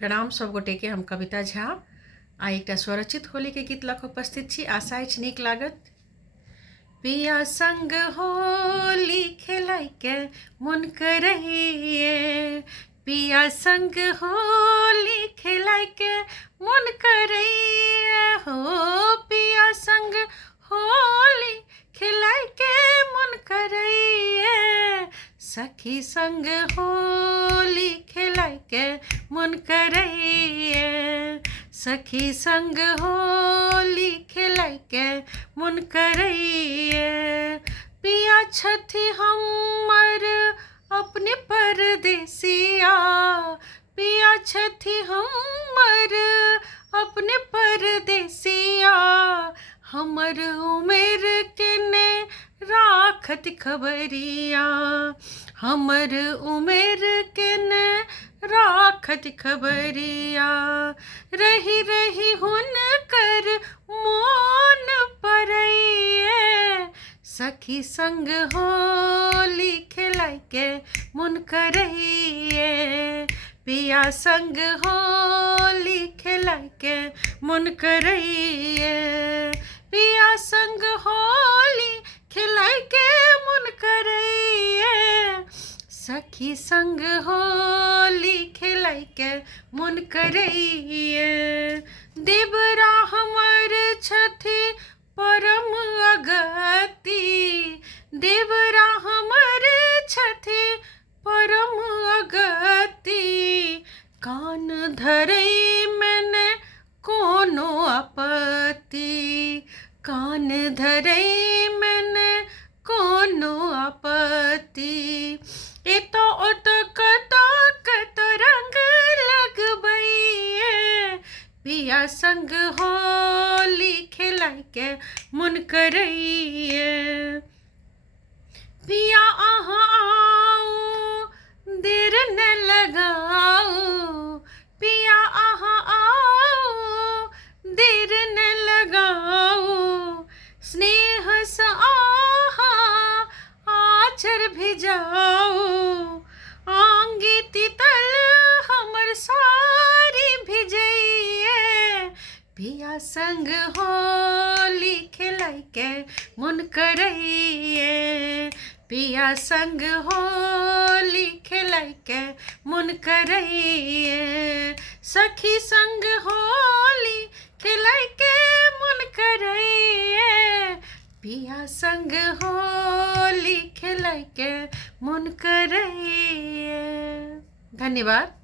प्रणाम सब गोटे के। हम कविता झा आ एक स्वरचित होली के गीत लख उपस्थित छी। आशा अछि नीक लागत। पिया संग होली खेलाय के मन करैये, पिया संग होली खेलाय के मन करैये हो, पिया संग होली खेलाय के मन करैये, सखी संग होली खेलाय के मन करैये, सखी संग होली खेलाय के मन करैये। पिया छथि हमर अपने परदेसिया, पिया छथि हमर अपने परदेसिया, हमर उमेर के ने राखत खबरिया, हमर उमेर के ने राखत खबरिया, रही रही हुनकर मोन परैये, सखी संग होली खेलाय के मन करैये, पिया संग होली खेलाय के मन करैये, पिया संग होली खेलाय के मन करैये, सखी संग होली खेलाय के मन करैये। देवरा हमर छथि परम अगति, देवरा हमर छथि परम अगति, कान धरै मैंने कोनो आपत्ति, कान धरै मैंने कोनो आपत्ति, एतो ओतो कतो कतो रंग लगबैये, पिया संग होली खेलाय के मन करैये। पिया अहाँ आऊ देर न लगाऊ, पिया अहाँ आऊ देर न लगाऊ, स्नेह स अहाँ आचर भिजाऊ, आंगी तितल हमर सारी भिजैये, पिया संग होली खेलाय के मन करैये, पिया संग होली खेलाय के मन करैये, सखी संग होली खेलाय के मन करैये, पिया संग होली खेलाय के मन करैये। धन्यवाद।